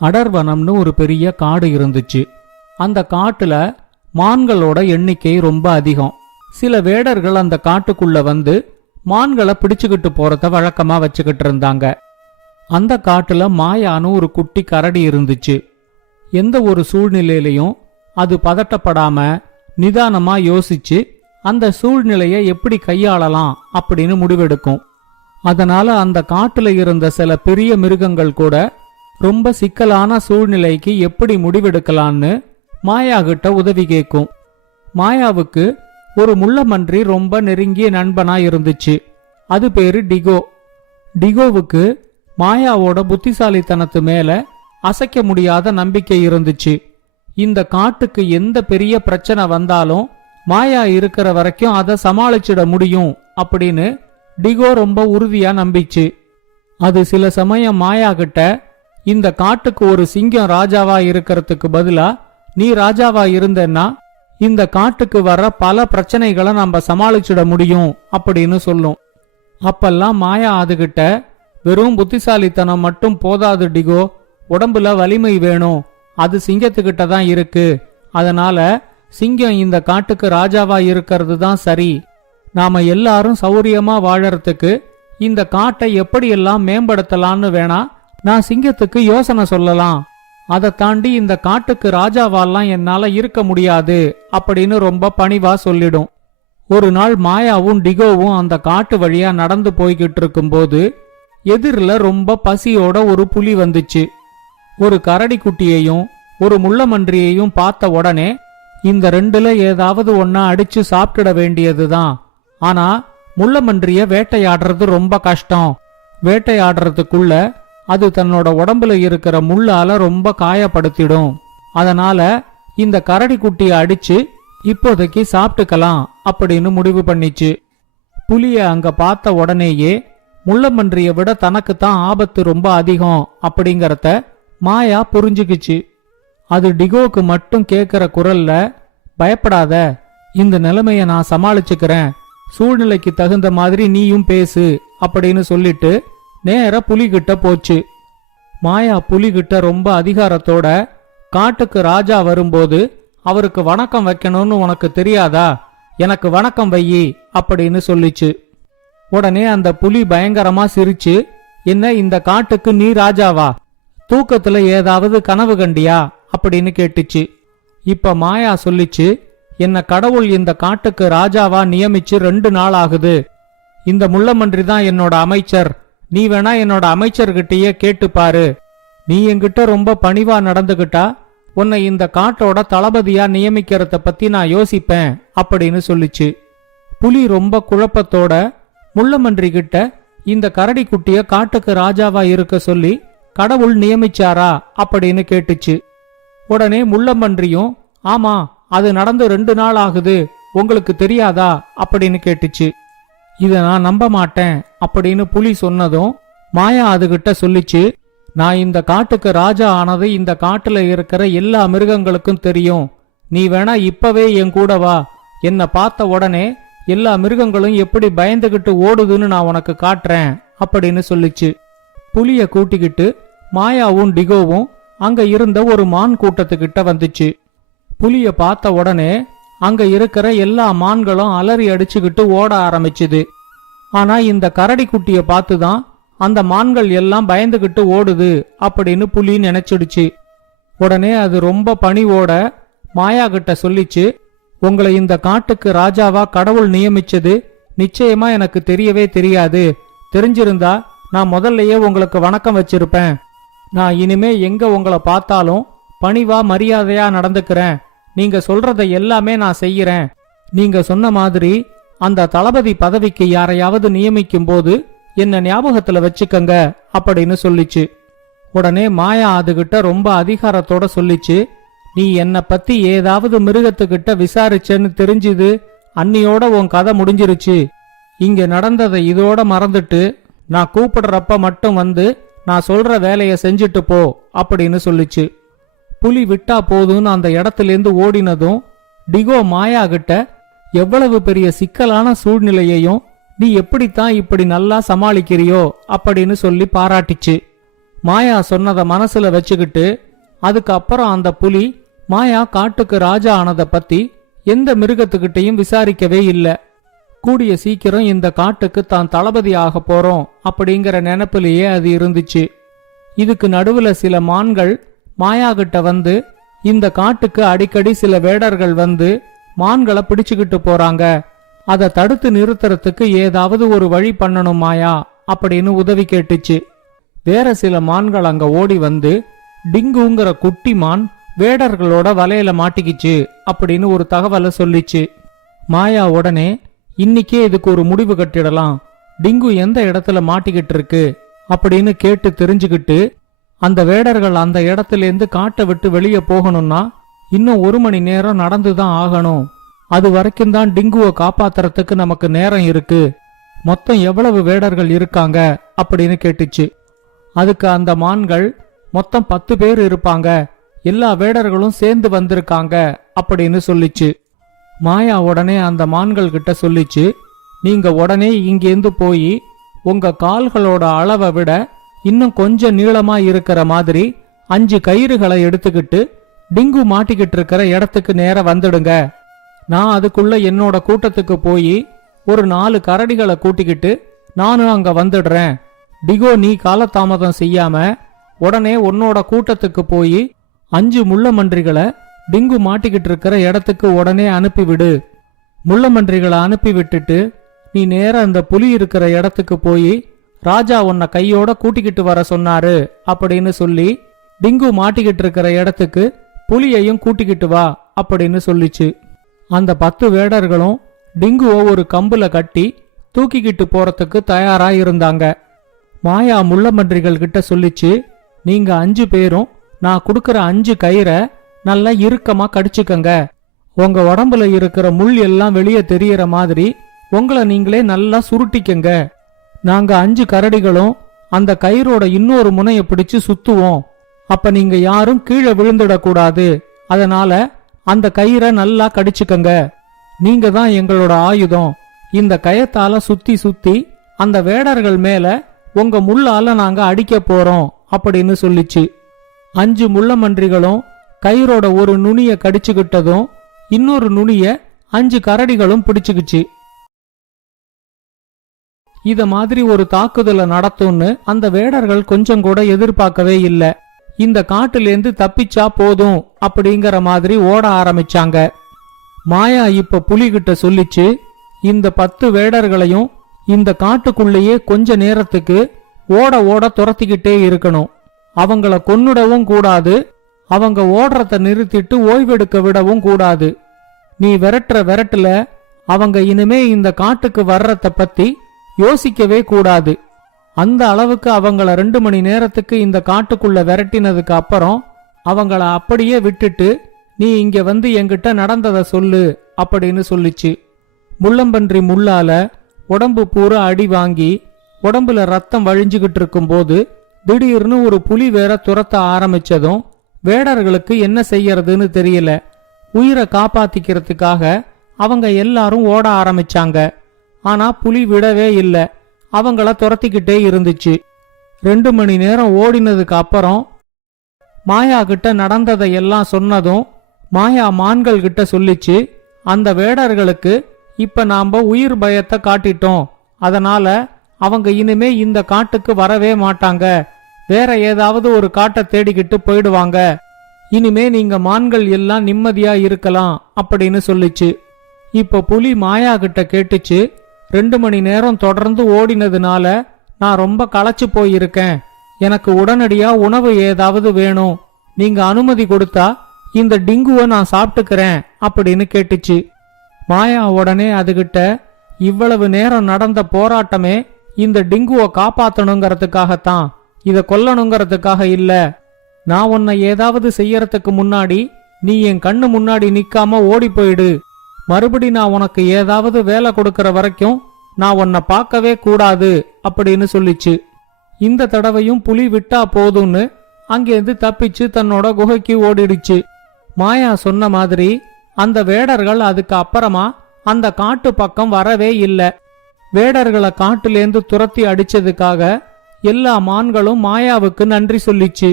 அடர்வனம்னு ஒரு பெரிய காடு இருந்துச்சு. அந்த காட்டுல மான்களோட எண்ணிக்கை ரொம்ப அதிகம். சில வேடர்கள் அந்த காட்டுக்குள்ள வந்து மான்களை பிடிச்சுக்கிட்டு போறத வழக்கமா வச்சுக்கிட்டு இருந்தாங்க. அந்த காட்டுல மாயான்னு ஒரு குட்டி கரடி இருந்துச்சு. எந்த ஒரு சூழ்நிலையிலையும் அது பதட்டப்படாம நிதானமா யோசிச்சு அந்த சூழ்நிலையை எப்படி கையாளலாம் அப்படின்னு முடிவெடுக்கும். அதனால அந்த காட்டுல இருந்த சில பெரிய மிருகங்கள் கூட ரொம்ப சிக்கலான சூழ்நிலைக்கு எப்படி முடிவெடுக்கலான்னு மாயா கிட்ட உதவி கேட்கும் மாயாவுக்கு ஒரு முள்ளமன்றி ரொம்ப நெருங்கிய நண்பனா இருந்துச்சு. அது பேரு டிகோ. டிகோவுக்கு மாயாவோட புத்திசாலித்தனத்து மேல அசைக்க முடியாத நம்பிக்கை இருந்துச்சு. இந்த காட்டுக்கு எந்த பெரிய பிரச்சனை வந்தாலும் மாயா இருக்கிற வரைக்கும் அதை சமாளிச்சிட முடியும் அப்படின்னு டிகோ ரொம்ப உறுதியா நம்பிச்சு. அது சில சமயம் மாயா கிட்ட இந்த காட்டுக்கு ஒரு சிங்கம் ராஜாவா இருக்கிறதுக்கு பதிலா நீ ராஜாவா இருந்தேன்னா இந்த காட்டுக்கு வர பல பிரச்சனைகளை நம்ம சமாளிச்சிட முடியும் அப்படின்னு சொல்லும். அப்பெல்லாம் மாயா அதுகிட்ட வெறும் புத்திசாலித்தனம் மட்டும் போதாது டிகோ உடம்புல வலிமை வேணும் அது சிங்கத்துக்கிட்ட தான் இருக்கு அதனால சிங்கம் இந்த காட்டுக்கு ராஜாவா இருக்கிறது தான் சரி. நாம எல்லாரும் சௌரியமா வாழறதுக்கு இந்த காட்டை எப்படியெல்லாம் மேம்படுத்தலாம்னு வேணா நான் சிங்கத்துக்கு யோசனை சொல்லலாம். அதை தாண்டி இந்த காட்டுக்கு ராஜாவாலாம் என்னால இருக்க முடியாது அப்படின்னு ரொம்ப பணிவா சொல்லிடும். ஒரு நாள் மாயாவும் டிகோவும் அந்த காட்டு வழியா நடந்து போய்கிட்டு இருக்கும்போது எதிரில் ரொம்ப பசியோட ஒரு புலி வந்துச்சு. ஒரு கரடி குட்டியையும் ஒரு முள்ளமன்றியையும் பார்த்த உடனே இந்த ரெண்டுல ஏதாவது ஒன்னா அடிச்சு சாப்பிட்டுட வேண்டியதுதான். ஆனா முள்ளமன்றிய வேட்டையாடுறது ரொம்ப கஷ்டம். வேட்டையாடுறதுக்குள்ள அது தன்னோட உடம்புல இருக்கிற முள்ளால ரொம்ப காயப்படுத்திடும். அதனால இந்த கரடி குட்டிய அடிச்சு இப்போதைக்கு சாப்பிட்டுக்கலாம் அப்படின்னு முடிவு பண்ணிச்சு. புலிய அங்க பார்த்த உடனேயே முள்ளமன்றிய விட தனக்கு தான் ஆபத்து ரொம்ப அதிகம் அப்படிங்கறத மாயா புரிஞ்சுக்குச்சு. அது டிகோக்கு மட்டும் கேக்குற குரல்ல பயப்படாத இந்த நிலைமைய நான் சமாளிச்சுக்கிறேன். சூழ்நிலைக்கு தகுந்த மாதிரி நீயும் பேசு அப்படின்னு சொல்லிட்டு நேர புலிகிட்ட போச்சு. மாயா புலிகிட்ட ரொம்ப அதிகாரத்தோட காட்டுக்கு ராஜா வரும்போது அவருக்கு வணக்கம் வைக்கணும்னு உனக்கு தெரியாதா? எனக்கு வணக்கம் வையி அப்படின்னு சொல்லிச்சு. உடனே அந்த புலி பயங்கரமா சிரிச்சு என்ன இந்த காட்டுக்கு நீ ராஜாவா? தூக்கத்துல ஏதாவது கனவு கண்டியா? அப்படின்னு கேட்டுச்சு. இப்ப மாயா சொல்லிச்சு என்ன கடவுள் இந்த காட்டுக்கு ராஜாவா நியமிச்சு ரெண்டு நாள் ஆகுது. இந்த முள்ளமன்றி தான் என்னோட அமைச்சர். நீ வேணா என்னோட அமைச்சர்கிட்டயே கேட்டு பாரு. நீ என்கிட்ட ரொம்ப பணிவா நடந்துகிட்டா உன்னை இந்த காட்டோட தளபதியா நியமிக்கிறத பத்தி நான் யோசிப்பேன் அப்படின்னு சொல்லிச்சு. புலி ரொம்ப குழப்பத்தோட முள்ளமன்றி கிட்ட இந்த கரடி குட்டிய காட்டுக்கு ராஜாவா இருக்க சொல்லி கடவுள் நியமிச்சாரா? அப்படின்னு கேட்டுச்சு. உடனே முள்ளமன்றியும் ஆமா அது நடந்து ரெண்டு நாள் ஆகுது உங்களுக்கு தெரியாதா? அப்படின்னு கேட்டுச்சு. இதை நான் நம்ப மாட்டேன் அப்படின்னு புலி சொன்னதும் மாயா அதுகிட்ட சொல்லிச்சு நான் இந்த காட்டுக்கு ராஜா ஆனது இந்த காட்டுல இருக்கிற எல்லா மிருகங்களுக்கும் தெரியும். நீ வேணா இப்பவே என் கூட வா. என்னை பார்த்த உடனே எல்லா மிருகங்களும் எப்படி பயந்துகிட்டு ஓடுதுன்னு நான் உனக்கு காட்டுறேன் அப்படின்னு சொல்லிச்சு. புலிய கூட்டிக்கிட்டு மாயாவும் டிகோவும் அங்க இருந்த ஒரு மான் கூட்டத்துக்கிட்ட வந்துச்சு. புலிய பார்த்த உடனே அங்க இருக்கிற எல்லா மான்களும் அலறி அடிச்சுக்கிட்டு ஓட ஆரம்பிச்சுது. ஆனா இந்த கரடி குட்டிய பார்த்துதான் அந்த மான்கள் எல்லாம் பயந்துகிட்டு ஓடுது அப்படின்னு புலி நினைச்சிடுச்சு. உடனே அது ரொம்ப பணிவோட மாயா கிட்ட சொல்லிச்சு உங்களை இந்த காட்டுக்கு ராஜாவா கடவுள் நியமிச்சது நிச்சயமா எனக்கு தெரியவே தெரியாது. தெரிஞ்சிருந்தா நான் முதல்லயே உங்களுக்கு வணக்கம் வச்சிருப்பேன். நான் இனிமே எங்க உங்களை பார்த்தாலும் பணிவா மரியாதையா நடந்துக்கிறேன். நீங்க சொல்றத எல்லாமே நான் செய்யறேன் நீங்க சொன்ன மாதிரி அந்த தளபதி பதவிக்கு யாரையாவது நியமிக்கும் போது என்ன ஞாபகத்துல வச்சுக்கங்க அப்படின்னு சொல்லிச்சு. உடனே மாயா அதுகிட்ட ரொம்ப அதிகாரத்தோட சொல்லிச்சு நீ என்ன பத்தி ஏதாவது மிருகத்துக்கிட்ட விசாரிச்சேன்னு தெரிஞ்சுது அன்னியோட உன் கதை முடிஞ்சிருச்சு. இங்க நடந்ததை இதோட மறந்துட்டு நான் கூப்பிடுறப்ப மட்டும் வந்து நான் சொல்ற வேலையை செஞ்சுட்டு போ அப்படின்னு சொல்லிச்சு. புலி விட்டா போதும்னு அந்த இடத்துலேருந்து ஓடினதும் டிகோ மாயா கிட்ட எவ்வளவு பெரிய சிக்கலான சூழ்நிலையையும் நீ எப்படித்தான் இப்படி நல்லா சமாளிக்கிறியோ அப்படின்னு சொல்லி பாராட்டிச்சு. மாயா சொன்னதை மனசுல வச்சுக்கிட்டு அதுக்கப்புறம் அந்த புலி மாயா காட்டுக்கு ராஜா ஆனதை பத்தி எந்த மிருகத்துக்கிட்டையும் விசாரிக்கவே இல்ல. கூடிய சீக்கிரம் இந்த காட்டுக்கு தான் தளபதி ஆக போறோம் அப்படிங்கிற நினப்பிலேயே அது இருந்துச்சு. இதுக்கு நடுவுல சில மான்கள் மாயா கிட்ட வந்து இந்த காட்டுக்கு அடிக்கடி சில வேடர்கள் வந்து மான்களை பிடிச்சுக்கிட்டு போறாங்க. அதை தடுத்து நிறுத்துறதுக்கு ஏதாவது ஒரு வழி பண்ணணும் மாயா அப்படின்னு உதவி கேட்டுச்சு. வேற சில மான்கள் அங்க ஓடி வந்து டிங்குங்கிற குட்டி மான் வேடர்களோட வலையில மாட்டிக்கிச்சு அப்படின்னு ஒரு தகவலை சொல்லிச்சு. மாயா உடனே இன்னைக்கே இதுக்கு ஒரு முடிவு கட்டிடலாம். டிங்கு எந்த இடத்துல மாட்டிக்கிட்டு இருக்கு? அப்படின்னு கேட்டு தெரிஞ்சுக்கிட்டு அந்த வேடர்கள் அந்த இடத்துலேருந்து காட்டை விட்டு வெளியே போகணும்னா இன்னும் ஒரு மணி நேரம் நடந்து தான் ஆகணும். அது வரைக்கும் தான் டிங்குவை காப்பாத்துறதுக்கு நமக்கு நேரம் இருக்கு. மொத்தம் எவ்வளவு வேடர்கள் இருக்காங்க அப்படின்னு கேட்டுச்சு. அதுக்கு அந்த மான்கள் மொத்தம் பத்து பேர் இருப்பாங்க. எல்லா வேடர்களும் சேர்ந்து வந்திருக்காங்க அப்படின்னு சொல்லிச்சு. மாயா உடனே அந்த மான்கள் கிட்ட சொல்லிச்சு நீங்க உடனே இங்கேருந்து போய் உங்க கால்களோட அளவை விட இன்னும் கொஞ்சம் நீளமா இருக்கிற மாதிரி அஞ்சு கயிறுகளை எடுத்துக்கிட்டு டிங்கு மாட்டிக்கிட்டு இருக்கிற இடத்துக்கு நேர வந்துடுங்க. நான் அதுக்குள்ள என்னோட கூட்டத்துக்கு போய் ஒரு நாலு கரடிகளை கூட்டிக்கிட்டு நானும் அங்க வந்துடுறேன். டிகோ நீ காலதாமதம் செய்யாம உடனே உன்னோட கூட்டத்துக்கு போய் அஞ்சு முள்ளமன்றிகளை டிங்கு மாட்டிக்கிட்டு இருக்கிற இடத்துக்கு உடனே அனுப்பிவிடு. முள்ளமன்றிகளை அனுப்பி விட்டுட்டு நீ நேர அந்த புலி இருக்கிற இடத்துக்கு போய் ராஜா உன்னை கையோட கூட்டிக்கிட்டு வர சொன்னாரு அப்படின்னு சொல்லி டிங்கு மாட்டிக்கிட்டு இருக்கிற இடத்துக்கு புலியையும் கூட்டிக்கிட்டு வா அப்படின்னு சொல்லிச்சு. அந்த பத்து வேடர்களும் டிங்குவை ஒரு கம்புல கட்டி தூக்கிக்கிட்டு போறதுக்கு தயாரா இருந்தாங்க. மாயா முள்ளமன்றிகள் கிட்ட சொல்லிச்சு நீங்க அஞ்சு பேரும் நான் கொடுக்கற அஞ்சு கயிறை நல்லா இறுக்கமா கடிச்சுக்கங்க. உங்க உடம்புல இருக்கிற முள் எல்லாம் வெளியே தெரியற மாதிரி உங்களை நீங்களே நல்லா சுருட்டிக்கங்க. நாங்க அஞ்சு கரடிகளும் அந்த கயிறோட இன்னொரு முனைய பிடிச்சு சுத்துவோம். அப்ப நீங்க யாரும் கீழே விழுந்துடக்கூடாது. அதனால அந்த கயிறை நல்லா கடிச்சுக்கங்க. நீங்க தான் எங்களோட ஆயுதம். இந்த கயத்தால சுத்தி சுத்தி அந்த வேடர்கள் மேல உங்க முள்ளால நாங்க அடிக்க போறோம் அப்படின்னு சொல்லிச்சு. அஞ்சு முள்ளமன்றிகளும் கயிறோட ஒரு நுனிய கடிச்சுக்கிட்டதும் இன்னொரு நுனிய அஞ்சு கரடிகளும் பிடிச்சுக்கிச்சு. இத மாதிரி ஒரு தாக்குதலை நடத்தும்னு அந்த வேடர்கள் கொஞ்சம் கூட எதிர்பார்க்கவே இல்ல. இந்த காட்டுலேருந்து தப்பிச்சா போதும் அப்படிங்கிற மாதிரி ஓட ஆரம்பிச்சாங்க. மாயா இப்ப புலிகிட்ட சொல்லிச்சு இந்த பத்து வேடர்களையும் இந்த காட்டுக்குள்ளேயே கொஞ்ச நேரத்துக்கு ஓட ஓட துரத்திக்கிட்டே இருக்கணும். அவங்கள கொன்னுடவும் கூடாது அவங்க ஓடுறத நிறுத்திட்டு ஓய்வெடுக்க விடவும் கூடாது. நீ விரட்டுற விரட்டுல அவங்க இனிமே இந்த காட்டுக்கு வர்றத பத்தி யோசிக்கவே கூடாது. அந்த அளவுக்கு அவங்கள ரெண்டு மணி நேரத்துக்கு இந்த காட்டுக்குள்ள விரட்டினதுக்கு அப்புறம் அவங்கள அப்படியே விட்டுட்டு நீ இங்க வந்து என்கிட்ட நடந்தத சொல்லு அப்படின்னு சொல்லிச்சு. முள்ளம்பன்றி முள்ளால உடம்பு பூரா அடி வாங்கி உடம்புல ரத்தம் வழிஞ்சுகிட்டு இருக்கும்போது திடீர்னு ஒரு புலி வேற துரத்த ஆரம்பிச்சதும் வேடர்களுக்கு என்ன செய்யறதுன்னு தெரியல. உயிரை காப்பாத்திக்கிறதுக்காக அவங்க எல்லாரும் ஓட ஆரம்பிச்சாங்க. ஆனா புலி விடவே இல்ல. அவங்கள துரத்திக்கிட்டே இருந்துச்சு. ரெண்டு மணி நேரம் ஓடினதுக்கு அப்புறம் மாயா கிட்ட நடந்ததை எல்லாம் சொன்னதும் மாயா மான்கள் கிட்ட சொல்லிச்சு அந்த வேடர்களுக்கு இப்ப நாம உயிர் பயத்தை காட்டிட்டோம். அதனால அவங்க இனிமே இந்த காட்டுக்கு வரவே மாட்டாங்க. வேற ஏதாவது ஒரு காட்டை தேடிக்கிட்டு போயிடுவாங்க. இனிமே நீங்க மான்கள் எல்லாம் நிம்மதியா இருக்கலாம் அப்படின்னு சொல்லிச்சு. இப்ப புலி மாயா கிட்ட கேட்டுச்சு ரெண்டு மணி நேரம் தொடர்ந்து ஓடினதுனால நான் ரொம்ப களைச்சு போயிருக்கேன். எனக்கு உடனடியா உணவு ஏதாவது வேணும். நீங்க அனுமதி கொடுத்தா இந்த டிங்குவை நான் சாப்பிட்டுக்கிறேன் அப்படின்னு கேட்டுச்சு. மாயா உடனே அதுகிட்ட இவ்வளவு நேரம் நடந்த போராட்டமே இந்த டிங்குவை காப்பாத்தணுங்கிறதுக்காகத்தான். இதை கொல்லணுங்கிறதுக்காக இல்ல. நான் உன்னை ஏதாவது செய்யறதுக்கு முன்னாடி நீ என் கண்ணு முன்னாடி நிக்காம ஓடி போயிடு. மறுபடி நான் உனக்கு ஏதாவது வேலை கொடுக்கற வரைக்கும் நான் உன்னை பார்க்கவே கூடாது அப்படின்னு சொல்லிச்சு. இந்த தடவையும் புலி விட்டா போதும்னு அங்கேருந்து தப்பிச்சு தன்னோட குகைக்கு ஓடிடுச்சு. மாயா சொன்ன மாதிரி அந்த வேடர்கள் அதுக்கு அப்புறமா அந்த காட்டு பக்கம் வரவே இல்லை. வேடர்களை காட்டுலேருந்து துரத்தி அடிச்சதுக்காக எல்லா மான்களும் மாயாவுக்கு நன்றி சொல்லிச்சு.